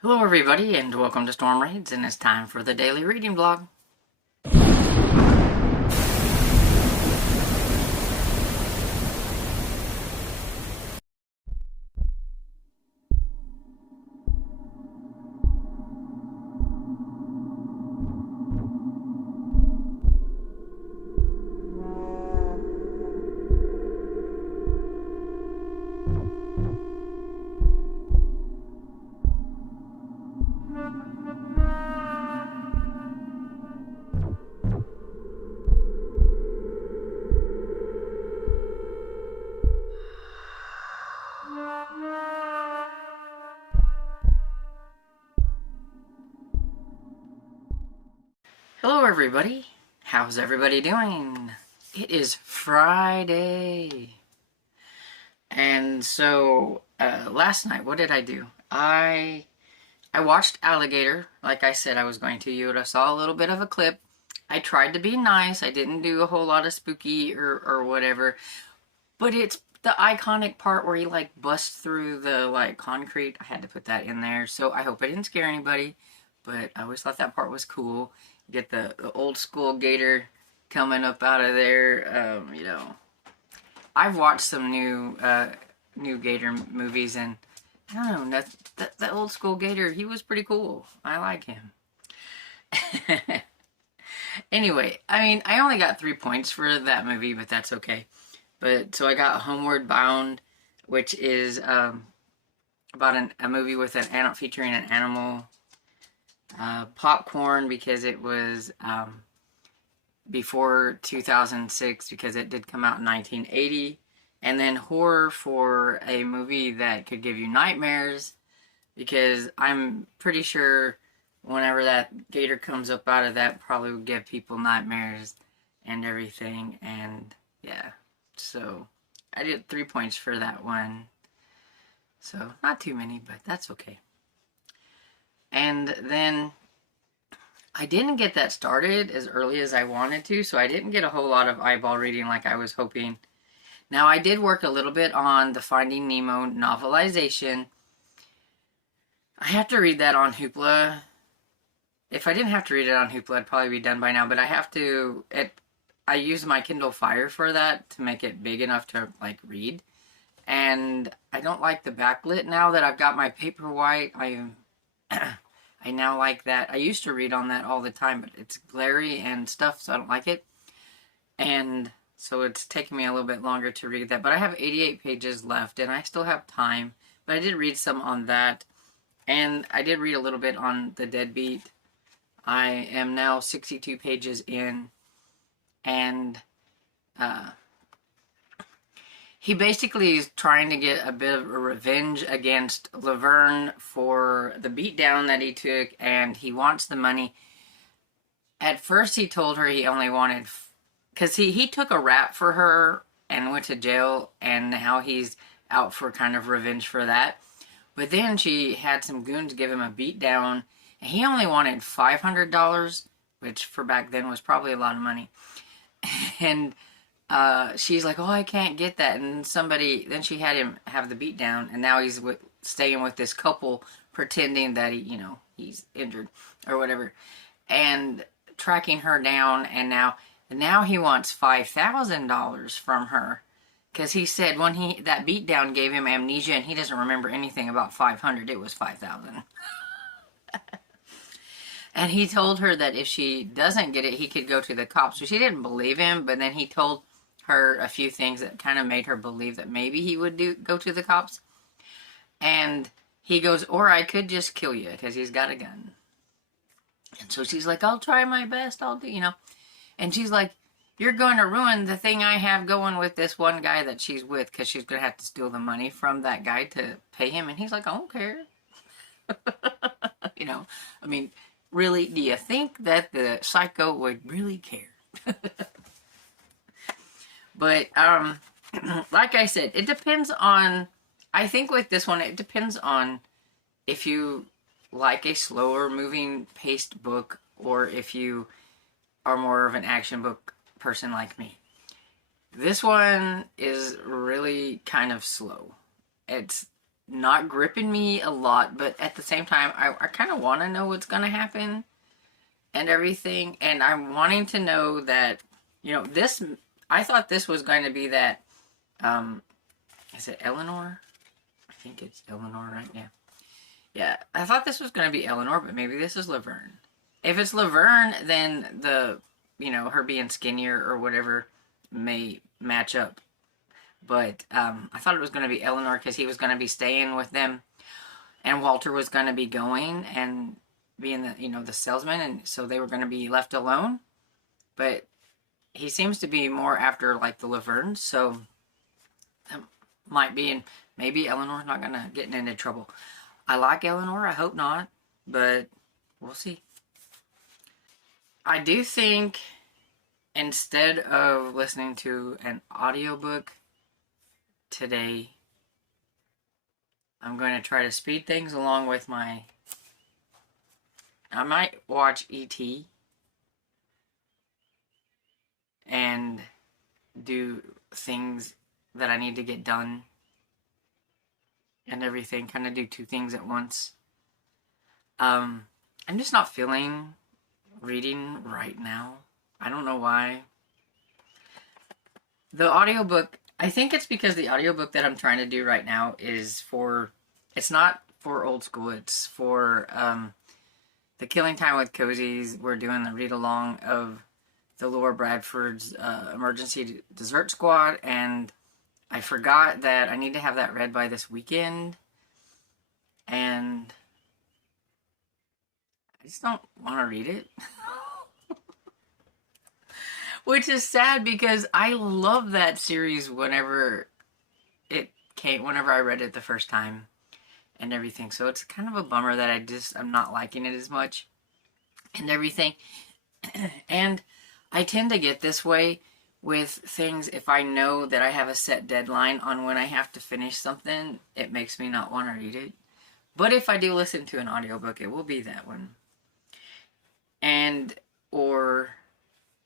Hello everybody and welcome to Storm Raids, and it's time for the daily reading blog. Hello everybody, how's everybody doing? It is Friday. And so last night, what did I do? I watched Alligator, like I said I was going to. You saw a little bit of a clip. I tried to be nice. I didn't do a whole lot of spooky or whatever. But it's the iconic part where he like busts through the like concrete. I had to put that in there. So I hope I didn't scare anybody. But I always thought that part was cool. You get the old school gator coming up out of there. I've watched some new gator movies, and I don't know, that old school gator, he was pretty cool. I like him. Anyway, I mean, I only got 3 points for that movie, but that's okay. But so I got Homeward Bound, which is about a movie with featuring an animal. Popcorn, because it was before 2006, because it did come out in 1980. And then horror for a movie that could give you nightmares, because I'm pretty sure whenever that gator comes up out of that, probably would give people nightmares and everything. And yeah, so I did 3 points for that one. So not too many, but that's okay. And then I didn't get that started as early as I wanted to, so I didn't get a whole lot of eyeball reading like I was hoping. Now, I did work a little bit on the Finding Nemo novelization. I have to read that on Hoopla. If I didn't have to read it on Hoopla, I'd probably be done by now, but I have to... I use my Kindle Fire for that to make it big enough to, like, read. And I don't like the backlit now that I've got my Paperwhite. I now like that. I used to read on that all the time, but it's glary and stuff, so I don't like it. And so it's taking me a little bit longer to read that. But I have 88 pages left, and I still have time. But I did read some on that. And I did read a little bit on The Deadbeat. I am now 62 pages in. And he basically is trying to get a bit of a revenge against Laverne for the beatdown that he took, and he wants the money. At first he told her he only wanted... Because he took a rap for her and went to jail, and now he's out for kind of revenge for that. But then she had some goons give him a beatdown, and he only wanted $500, which for back then was probably a lot of money. And she's like, oh, I can't get that. And then she had him have the beatdown, and now he's staying with this couple, pretending that he's injured or whatever, and tracking her down. And now he wants $5,000 from her, because he said when that beatdown gave him amnesia, and he doesn't remember anything about 500. It was 5,000. And he told her that if she doesn't get it, he could go to the cops. So she didn't believe him, but then he told her a few things that kind of made her believe that maybe he would go to the cops. And he goes, or I could just kill you, because he's got a gun. And so she's like, I'll try my best, I'll do. And she's like, you're going to ruin the thing I have going with this one guy that she's with, because she's going to have to steal the money from that guy to pay him. And he's like, I don't care. I mean, really, do you think that the psycho would really care? But, like I said, it depends on... I think with this one, it depends on if you like a slower moving paced book, or if you are more of an action book person like me. This one is really kind of slow. It's not gripping me a lot, but at the same time, I kind of want to know what's going to happen and everything. And I'm wanting to know that, this, I thought this was going to be that, is it Eleanor? I think it's Eleanor, right? Yeah. Yeah, I thought this was going to be Eleanor, but maybe this is Laverne. If it's Laverne, then her being skinnier or whatever may match up. But I thought it was going to be Eleanor because he was going to be staying with them, and Walter was going to be going and being the salesman, and so they were going to be left alone. But he seems to be more after like the Lavernes, so that might be, and maybe Eleanor's not going to get into trouble. I like Eleanor. I hope not, but we'll see. I do think instead of listening to an audiobook today, I'm going to try to speed things along with I might watch E.T. and do things that I need to get done and everything, kind of do two things at once. I'm just not feeling reading right now. I don't know why. The audiobook, I think it's because the audiobook that I'm trying to do right now is it's not for old school, it's for the Killing Time with Cozies. We're doing the read along of the Laura Bradford's Emergency Dessert Squad, and I forgot that I need to have that read by this weekend, and I just don't want to read it. Which is sad because I love that series whenever I read it the first time and everything. So it's kind of a bummer that I'm not liking it as much and everything. And I tend to get this way with things. If I know that I have a set deadline on when I have to finish something, it makes me not want to read it. But if I do listen to an audiobook, it will be that one. Or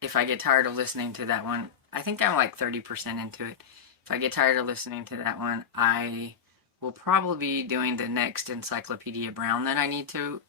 if I get tired of listening to that one, I think I'm like 30% into it. If I get tired of listening to that one, I will probably be doing the next Encyclopedia Brown that I need to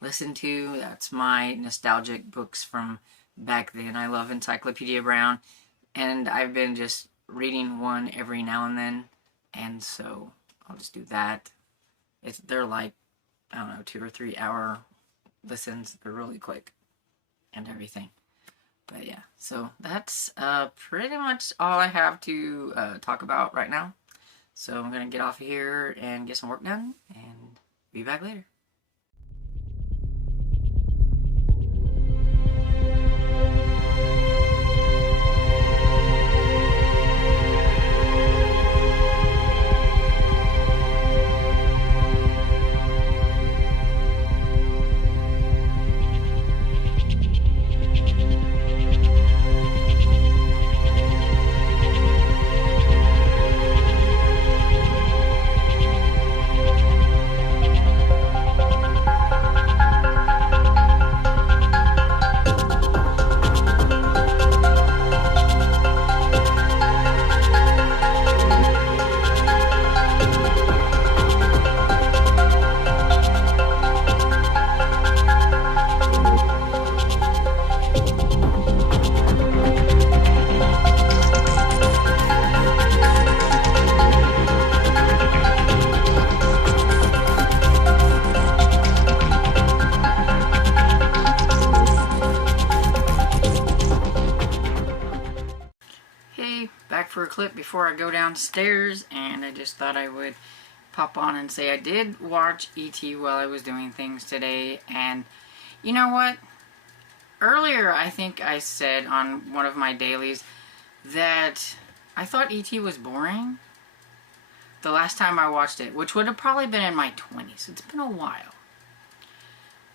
listen to. That's my nostalgic books from back then. I love Encyclopedia Brown, and I've been just reading one every now and then, and so I'll just do that. They're like, I don't know, 2 or 3 hour listens. They're really quick and everything. But yeah, so that's pretty much all I have to talk about right now. So I'm going to get off of here and get some work done, and be back later. For a clip before I go downstairs, and I just thought I would pop on and say I did watch E.T. while I was doing things today. And you know what? Earlier I think I said on one of my dailies that I thought E.T. was boring the last time I watched it, which would have probably been in my 20s. It's been a while.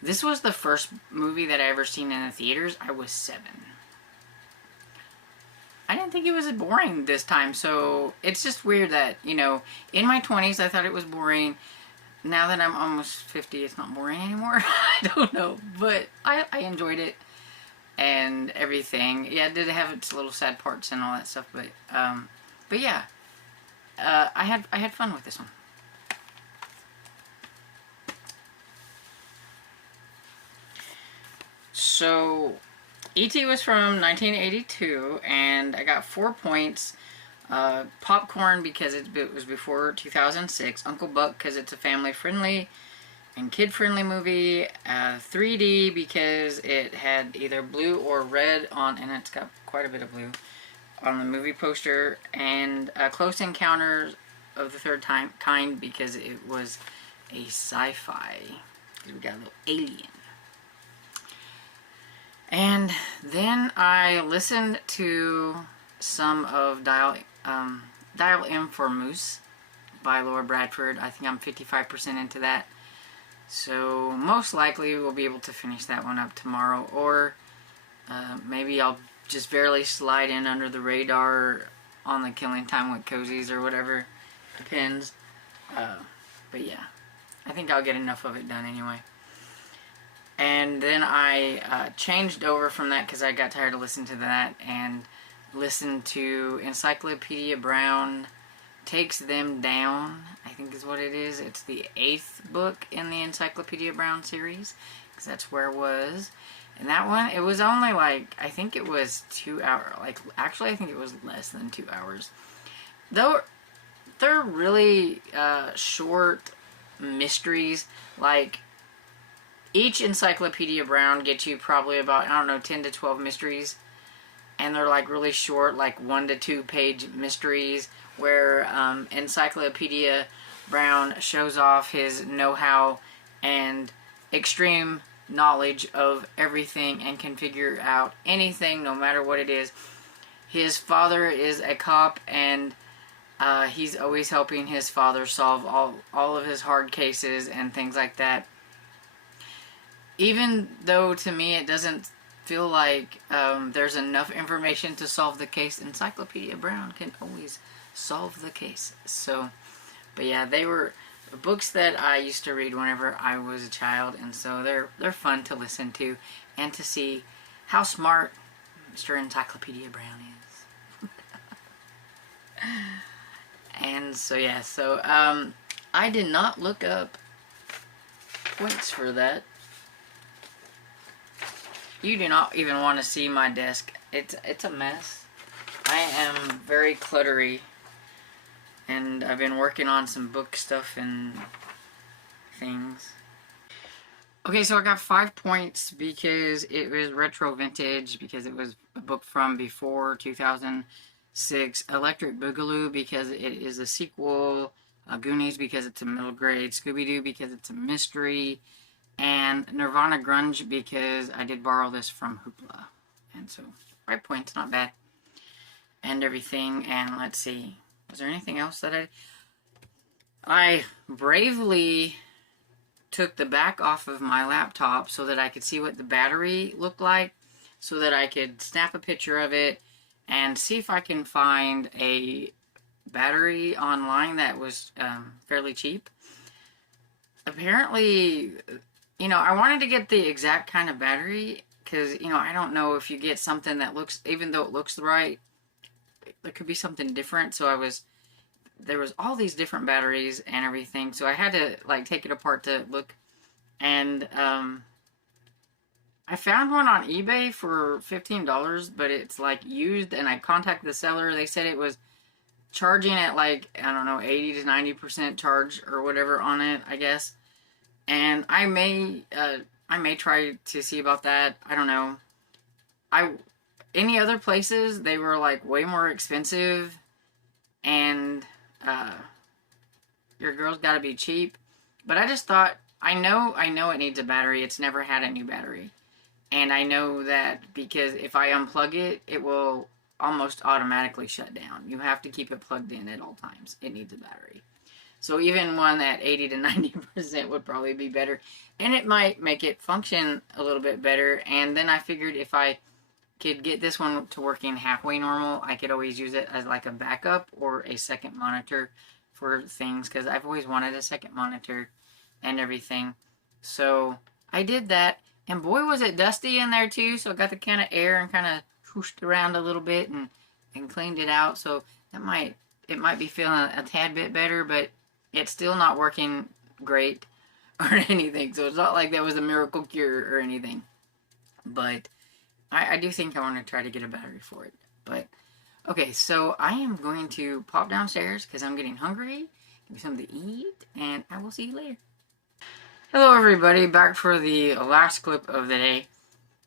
This was the first movie that I ever seen in the theaters. I was 7. I didn't think it was boring this time, so it's just weird that, in my 20s I thought it was boring. Now that I'm almost 50, it's not boring anymore. I don't know, but I enjoyed it and everything. Yeah, it did have its little sad parts and all that stuff, but yeah, I had fun with this one. So, E.T. was from 1982, and I got 4 points. Popcorn, because it was before 2006. Uncle Buck, because it's a family-friendly and kid-friendly movie. 3D, because it had either blue or red on, and it's got quite a bit of blue on the movie poster. And Close Encounters of the Third Kind, because it was a sci-fi. We got a little alien. And then I listened to some of Dial M for Moose by Laura Bradford. I think I'm 55% into that. So most likely we'll be able to finish that one up tomorrow. Or maybe I'll just barely slide in under the radar on the Killing Time with Cozies or whatever. Depends. But yeah, I think I'll get enough of it done anyway. And then I changed over from that because I got tired of listening to that and listened to Encyclopedia Brown Takes Them Down, I think is what it is. It's the 8th book in the Encyclopedia Brown series, because that's where it was. And that one, it was only like, I think it was 2 hours. Like, actually, I think it was less than 2 hours. Though, they're really short mysteries. Like, each Encyclopedia Brown gets you probably about, I don't know, 10 to 12 mysteries. And they're like really short, like 1 to 2 page mysteries, where Encyclopedia Brown shows off his know-how and extreme knowledge of everything and can figure out anything, no matter what it is. His father is a cop, and he's always helping his father solve all of his hard cases and things like that. Even though to me it doesn't feel like there's enough information to solve the case, Encyclopedia Brown can always solve the case. So, but yeah, they were books that I used to read whenever I was a child, and so they're fun to listen to and to see how smart Mr. Encyclopedia Brown is. And so yeah, so I did not look up points for that. You do not even want to see my desk. It's a mess. I am very cluttery, and I've been working on some book stuff and things. Okay, so I got 5 points because it was retro vintage, because it was a book from before 2006. Electric Boogaloo, because it is a sequel. Goonies, because it's a middle grade. Scooby-Doo, because it's a mystery. And Nirvana Grunge, because I did borrow this from Hoopla. And so, 5 points, not bad. And everything, and let's see. Was there anything else that I bravely took the back off of my laptop so that I could see what the battery looked like, so that I could snap a picture of it and see if I can find a battery online that was fairly cheap. Apparently, you know, I wanted to get the exact kind of battery, because, you know, I don't know if you get something that looks, even though it looks right, there could be something different. So there was all these different batteries and everything, so I had to, like, take it apart to look. And I found one on eBay for $15, but it's, like, used, and I contacted the seller. They said it was charging at, like, I don't know, 80 to 90% charge or whatever on it, I guess. And I may try to see about that. I don't know. Any other places, they were like way more expensive, and your girl's got to be cheap. But I just thought, I know it needs a battery. It's never had a new battery, and I know that because if I unplug it, it will almost automatically shut down. You have to keep it plugged in at all times. It needs a battery. So even one at 80 to 90% would probably be better. And it might make it function a little bit better. And then I figured if I could get this one to working halfway normal, I could always use it as like a backup or a second monitor for things, because I've always wanted a second monitor and everything. So I did that. And boy, was it dusty in there too. So I got the can of air and kind of whooshed around a little bit and cleaned it out. So it might be feeling a tad bit better, but it's still not working great or anything. So it's not like that was a miracle cure or anything. But I do think I want to try to get a battery for it. But, okay, so I am going to pop downstairs because I'm getting hungry, give me something to eat, and I will see you later. Hello everybody, back for the last clip of the day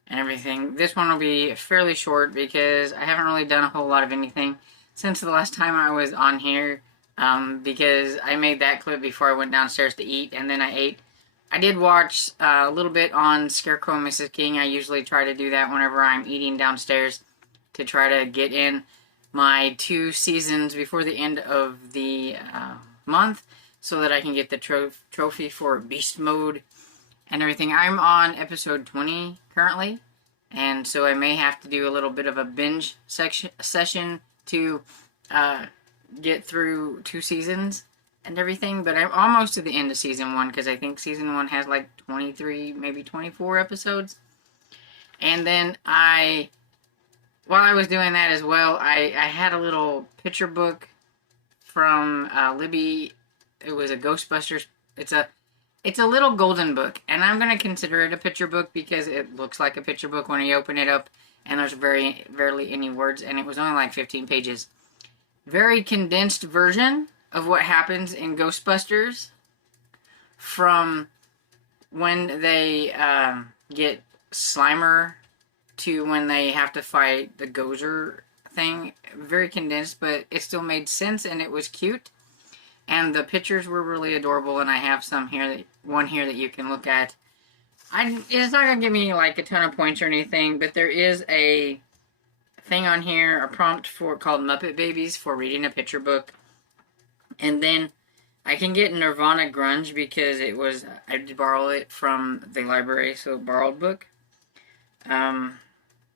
and everything. This one will be fairly short because I haven't really done a whole lot of anything since the last time I was on here, because I made that clip before I went downstairs to eat, and then I ate. I did watch a little bit on Scarecrow and Mrs. King. I usually try to do that whenever I'm eating downstairs to try to get in my 2 seasons before the end of the month so that I can get the trophy for Beast Mode and everything. I'm on episode 20 currently, and so I may have to do a little bit of a binge session to get through 2 seasons and everything, but I'm almost to the end of season 1 because I think season 1 has like 23, maybe 24 episodes. And then while I was doing that as well, I had a little picture book from Libby. It was a Ghostbusters. It's a little golden book, and I'm going to consider it a picture book because it looks like a picture book when you open it up, and there's barely any words, and it was only like 15 pages. Very condensed version of what happens in Ghostbusters from when they get Slimer to when they have to fight the Gozer thing. Very condensed, but it still made sense, and it was cute. And the pictures were really adorable, and I have some here, one here that you can look at. It's not going to give me like a ton of points or anything, but there is a thing on here, a prompt called Muppet Babies for reading a picture book. And then I can get Nirvana Grunge because I did borrow it from the library, so borrowed book. Other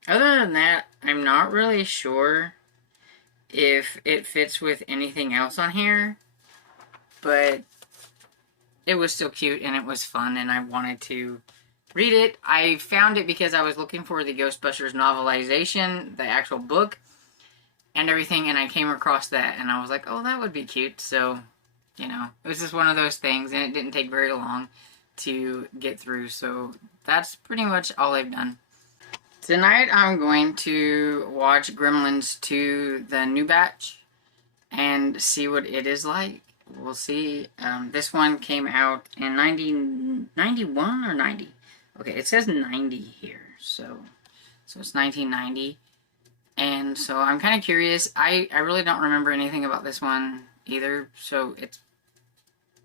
than that, I'm not really sure if it fits with anything else on here, but it was still cute and it was fun and I wanted to read it. I found it because I was looking for the Ghostbusters novelization, the actual book, and everything, and I came across that, and I was like, oh, that would be cute. So, you know, it was just one of those things, and it didn't take very long to get through, so that's pretty much all I've done. Tonight, I'm going to watch Gremlins 2, the new batch, and see what it is like. We'll see. This one came out in 91 or 90? Okay, it says 90 here, so it's 1990. And so I'm kind of curious. I really don't remember anything about this one either, so it's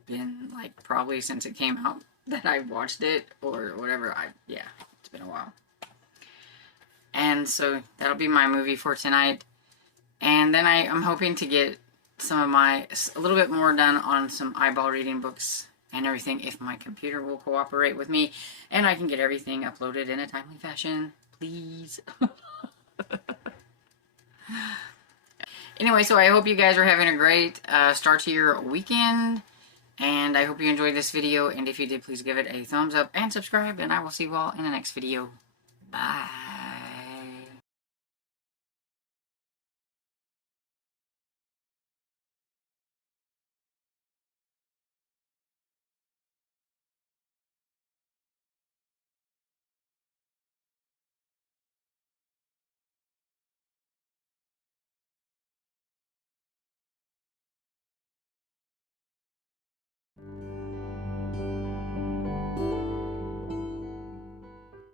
been like probably since it came out that I watched it or whatever. Yeah, it's been a while. And so that'll be my movie for tonight. And then I'm hoping to get a little bit more done on some eyeball reading books and everything if my computer will cooperate with me and I can get everything uploaded in a timely fashion. Please. Anyway, so I hope you guys are having a great start to your weekend, and I hope you enjoyed this video, and if you did, please give it a thumbs up and subscribe, and I will see you all in the next video. Bye.